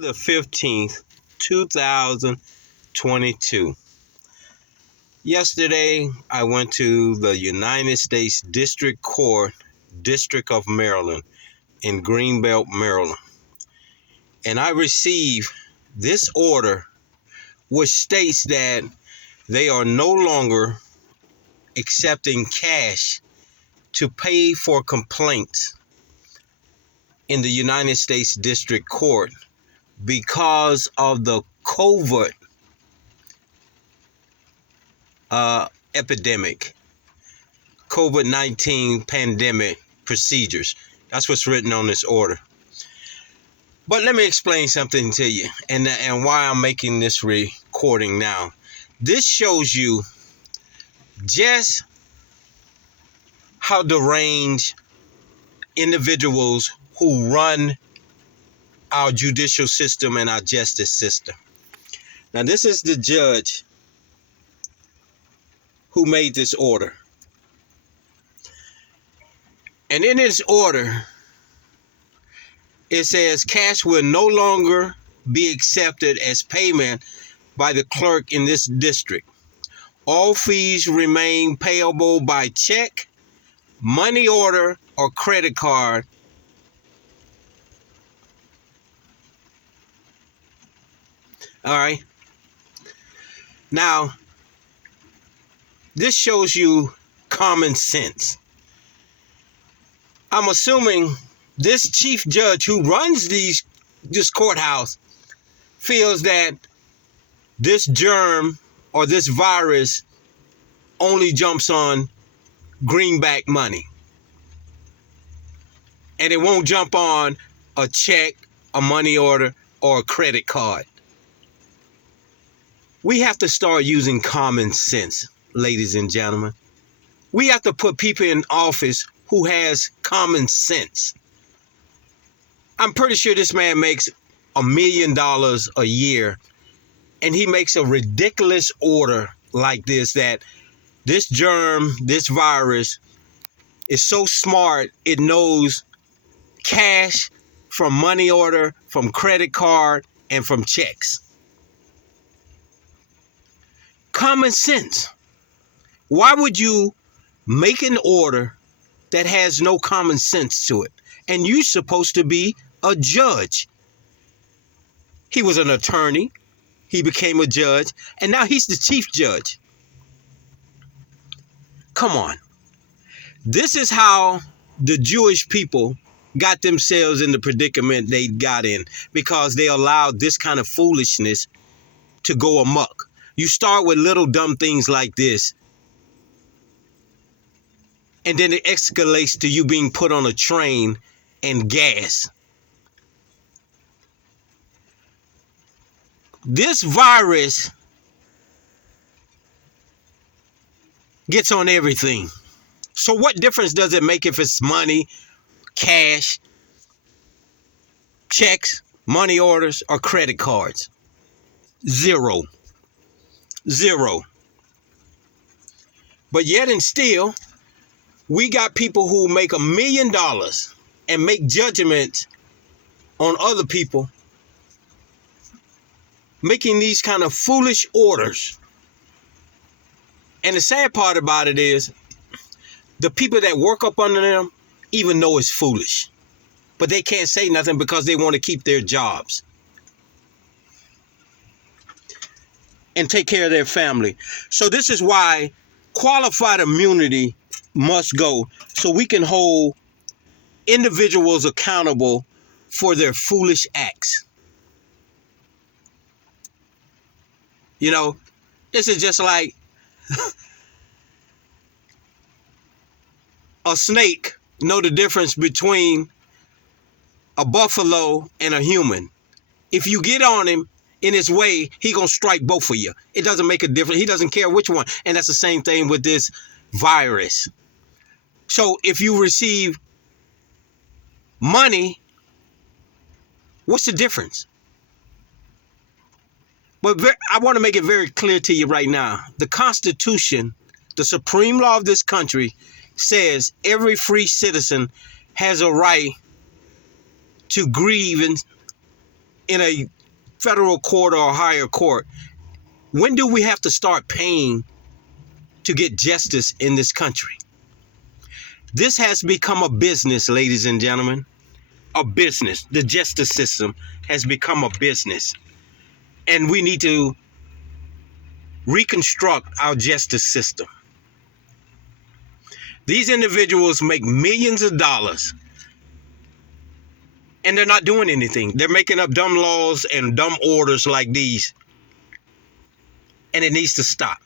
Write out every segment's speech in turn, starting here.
the 15th, 2022. Yesterday, I went to the United States District Court, District of Maryland, in Greenbelt, Maryland. And I received this order which states that they are no longer accepting cash to pay for complaints in the United States District Court because of the COVID epidemic, COVID-19 pandemic procedures. That's what's written on this order. But let me explain something to you and why I'm making this recording now. This shows you just how deranged individuals who run our judicial system and our justice system. Now, this is the judge who made this order. And in this order, it says cash will no longer be accepted as payment by the clerk in this district. All fees remain payable by check, money order, or credit card. All right. Now, this shows you common sense. I'm assuming this chief judge who runs this courthouse feels that this germ or this virus only jumps on greenback money. And it won't jump on a check, a money order, or a credit card. We have to start using common sense, ladies and gentlemen. We have to put people in office who has common sense. I'm pretty sure this man makes $1 million a year, and he makes a ridiculous order like this, that this germ, this virus is so smart, it knows cash from money order, from credit card, and from checks. Common sense. Why would you make an order that has no common sense to it? And you're supposed to be a judge. He was an attorney. He became a judge. And now he's the chief judge. Come on. This is how the Jewish people got themselves in the predicament they got in, because they allowed this kind of foolishness to go amok. You start with little dumb things like this, and then it escalates to you being put on a train and gas. This virus gets on everything. So what difference does it make if it's money, cash, checks, money orders, or credit cards? Zero. But yet and still, we got people who make $1 million and make judgments on other people, making these kind of foolish orders. And the sad part about it is, the people that work up under them even know it's foolish, but they can't say nothing because they want to keep their jobs and take care of their family. So this is why qualified immunity must go, so we can hold individuals accountable for their foolish acts. You know, this is just like a snake know the difference between a buffalo and a human. If you get on him in his way, he gonna strike both of you. It doesn't make a difference. He doesn't care which one. And that's the same thing with this virus. So if you receive money, what's the difference? But I want to make it very clear to you right now. The Constitution, the supreme law of this country, says every free citizen has a right to grieve in a federal court or a higher court, when do we have to start paying to get justice in this country? This has become a business, ladies and gentlemen. A business. The justice system has become a business. And we need to reconstruct our justice system. These individuals make millions of dollars and they're not doing anything. They're making up dumb laws and dumb orders like these. And it needs to stop.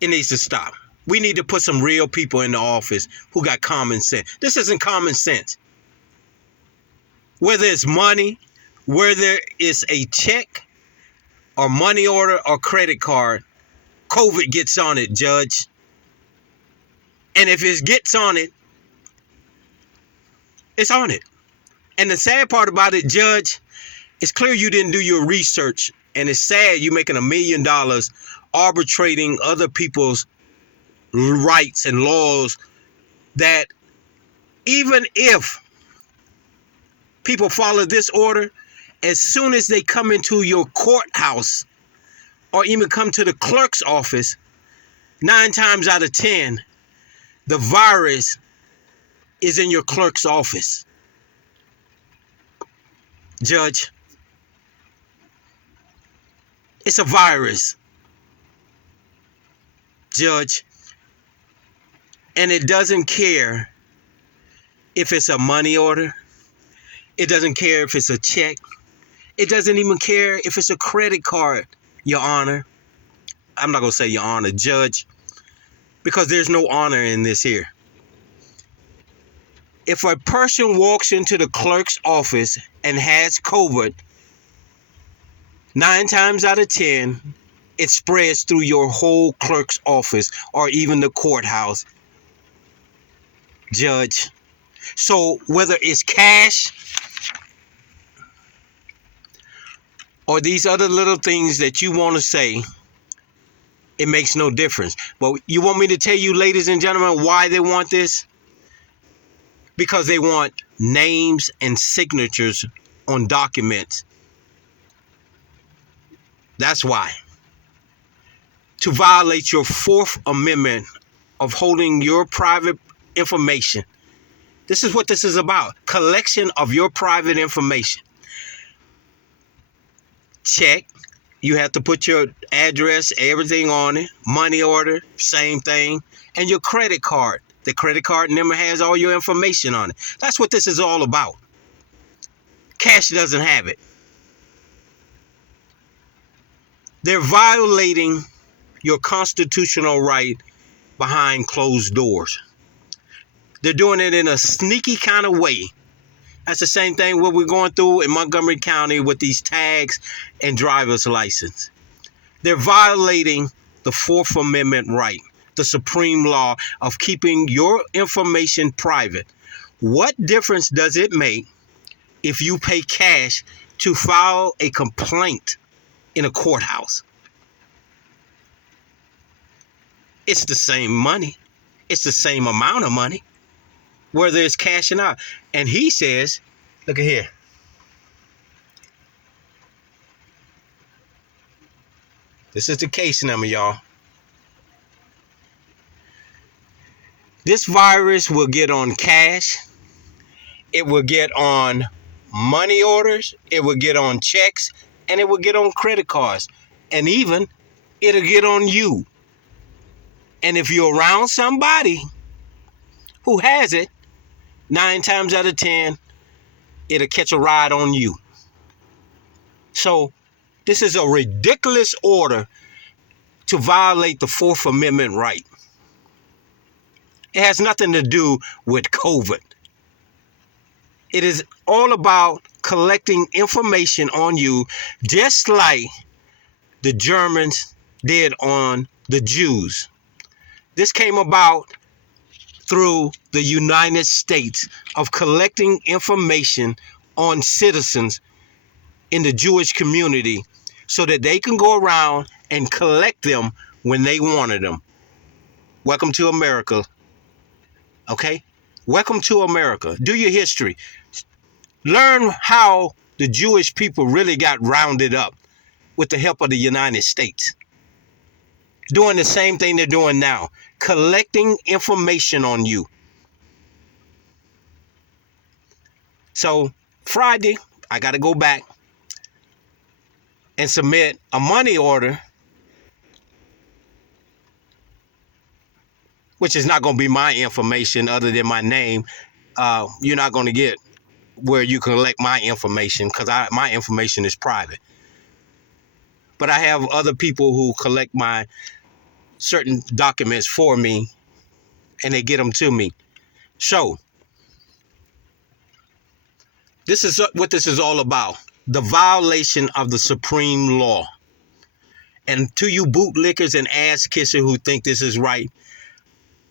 It needs to stop. We need to put some real people in the office who got common sense. This isn't common sense. Whether it's money, whether it's a check or money order or credit card, COVID gets on it, Judge. And if it gets on it, it's on it. And the sad part about it, Judge, it's clear you didn't do your research. And it's sad you're making $1 million arbitrating other people's rights and laws that even if people follow this order, as soon as they come into your courthouse or even come to the clerk's office, 9 times out of 10, the virus is in your clerk's office. Judge, it's a virus. Judge, and it doesn't care if it's a money order. It doesn't care if it's a check. It doesn't even care if it's a credit card, Your Honor. I'm not going to say Your Honor, Judge, because there's no honor in this here. If a person walks into the clerk's office and has COVID, 9 times out of 10, it spreads through your whole clerk's office or even the courthouse, Judge. So whether it's cash or these other little things that you want to say, it makes no difference. But you want me to tell you, ladies and gentlemen, why they want this? Because they want names and signatures on documents. That's why. To violate your Fourth Amendment of holding your private information. This is what this is about. Collection of your private information. Check. You have to put your address, everything on it. Money order, same thing. And your credit card. The credit card number has all your information on it. That's what this is all about. Cash doesn't have it. They're violating your constitutional right behind closed doors. They're doing it in a sneaky kind of way. That's the same thing what we're going through in Montgomery County with these tags and driver's license. They're violating the Fourth Amendment right, the supreme law of keeping your information private. What difference does it make if you pay cash to file a complaint in a courthouse? It's the same money. It's the same amount of money, whether it's cash or not. And he says, look at here. This is the case number, y'all. This virus will get on cash. It will get on money orders. It will get on checks. And it will get on credit cards. And even it'll get on you. And if you're around somebody who has it, 9 times out of 10, it'll catch a ride on you. So this is a ridiculous order to violate the Fourth Amendment right. It has nothing to do with COVID. It is all about collecting information on you, just like the Germans did on the Jews. This came about through the United States of collecting information on citizens in the Jewish community so that they can go around and collect them when they wanted them. Welcome to America. Okay? Welcome to America. Do your history. Learn how the Jewish people really got rounded up with the help of the United States. Doing the same thing they're doing now, collecting information on you. So Friday, I got to go back and submit a money order, which is not going to be my information other than my name. You're not going to get where you collect my information because my information is private. But I have other people who collect my certain documents for me, and they get them to me. So this is what this is all about. The violation of the supreme law. And to you bootlickers and ass kissers who think this is right,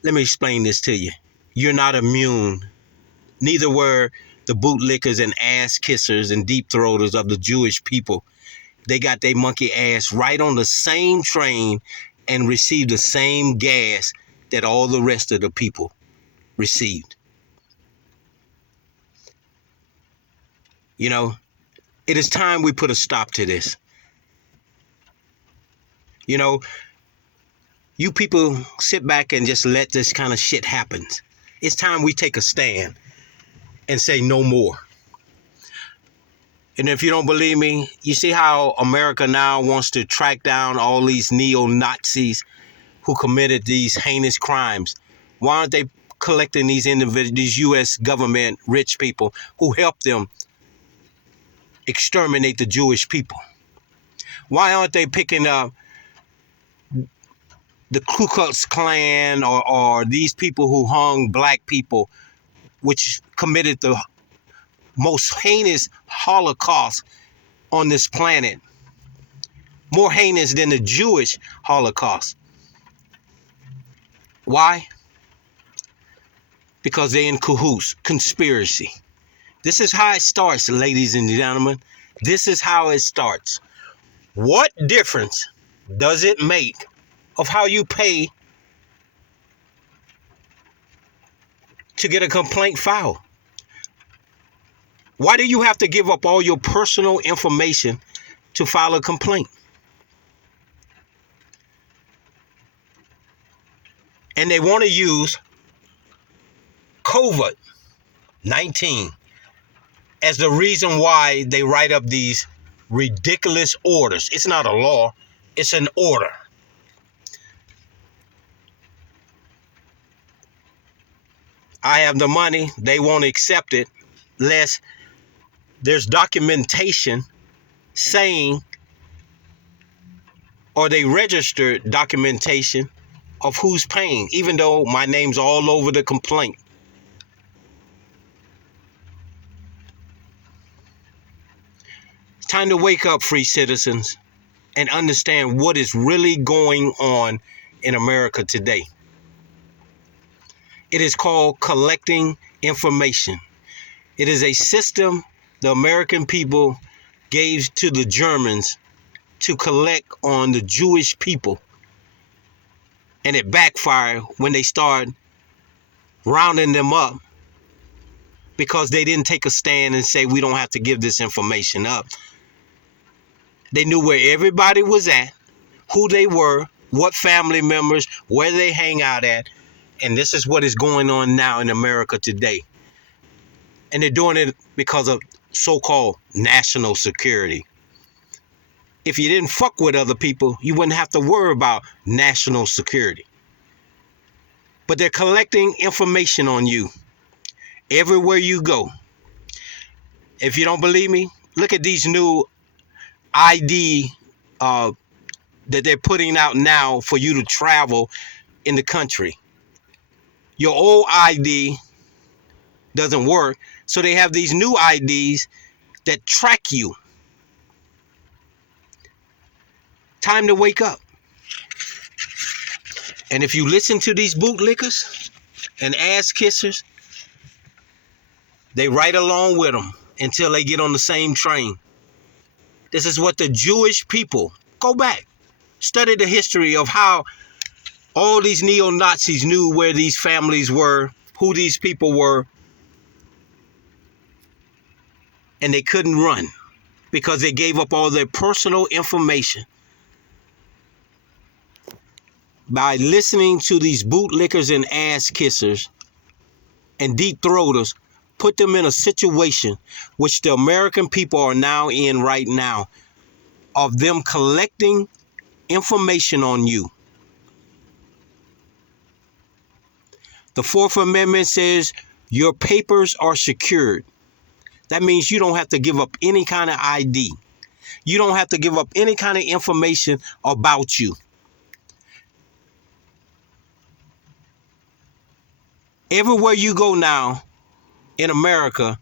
let me explain this to you. You're not immune. Neither were the bootlickers and ass kissers and deep throaters of the Jewish people. They got their monkey ass right on the same train and received the same gas that all the rest of the people received. You know, it is time we put a stop to this. You know, you people sit back and just let this kind of shit happen. It's time we take a stand and say no more. And if you don't believe me, you see how America now wants to track down all these neo-Nazis who committed these heinous crimes. Why aren't they collecting these individuals, these U.S. government rich people who helped them exterminate the Jewish people? Why aren't they picking up the Ku Klux Klan or these people who hung black people, which committed the most heinous Holocaust on this planet, more heinous than the Jewish Holocaust? Why? Because they're in cahoots, conspiracy. This is how it starts, ladies and gentlemen. This is how it starts. What difference does it make of how you pay to get a complaint filed? Why do you have to give up all your personal information to file a complaint? And they want to use COVID-19 as the reason why they write up these ridiculous orders. It's not a law, it's an order. I have the money, they won't accept it unless there's documentation saying, or they registered documentation of who's paying, even though my name's all over the complaint. It's time to wake up, free citizens, and understand what is really going on in America today. It is called collecting information. It is a system the American people gave to the Germans to collect on the Jewish people. And it backfired when they started rounding them up because they didn't take a stand and say, we don't have to give this information up. They knew where everybody was at, who they were, what family members, where they hang out at. And this is what is going on now in America today. And they're doing it because of so-called national security. If you didn't fuck with other people, you wouldn't have to worry about national security. But they're collecting information on you everywhere you go. If you don't believe me, look at these new ID that they're putting out now for you to travel in the country. Your old ID doesn't work, so they have these new IDs that track you. Time to wake up. And if you listen to these bootlickers and ass kissers, they ride along with them until they get on the same train. This is what the Jewish people, go back, study the history of how all these neo-Nazis knew where these families were, who these people were, and they couldn't run. because they gave up all their personal information. By listening to these bootlickers and ass kissers and deep throaters, put them in a situation which the American people are now in right now, of them collecting information on you. The Fourth Amendment says your papers are secured. That means you don't have to give up any kind of ID. You don't have to give up any kind of information about you. Everywhere you go now in America,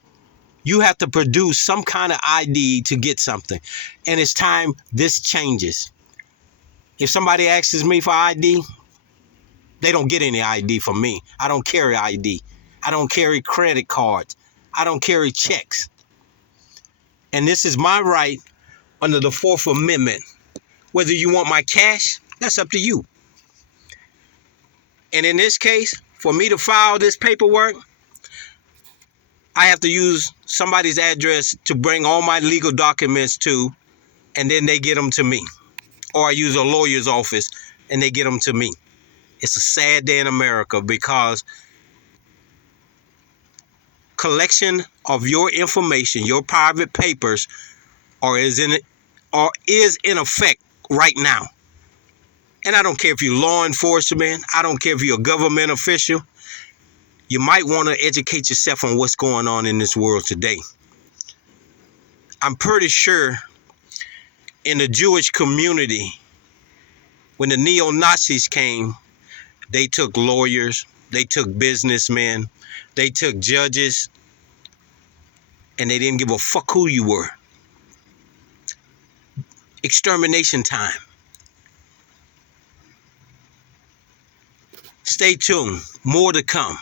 you have to produce some kind of ID to get something. And it's time this changes. If somebody asks me for ID, they don't get any ID from me. I don't carry ID. I don't carry credit cards. I don't carry checks. And this is my right under the Fourth Amendment. Whether you want my cash, that's up to you. And in this case, for me to file this paperwork, I have to use somebody's address to bring all my legal documents to, and then they get them to me. Or I use a lawyer's office and they get them to me. It's a sad day in America because collection of your information, your private papers, is in effect right now. And I don't care if you're law enforcement. I don't care if you're a government official. You might want to educate yourself on what's going on in this world today. I'm pretty sure in the Jewish community, when the neo-Nazis came, they took lawyers, they took businessmen, they took judges, and they didn't give a fuck who you were. Extermination time. Stay tuned. More to come.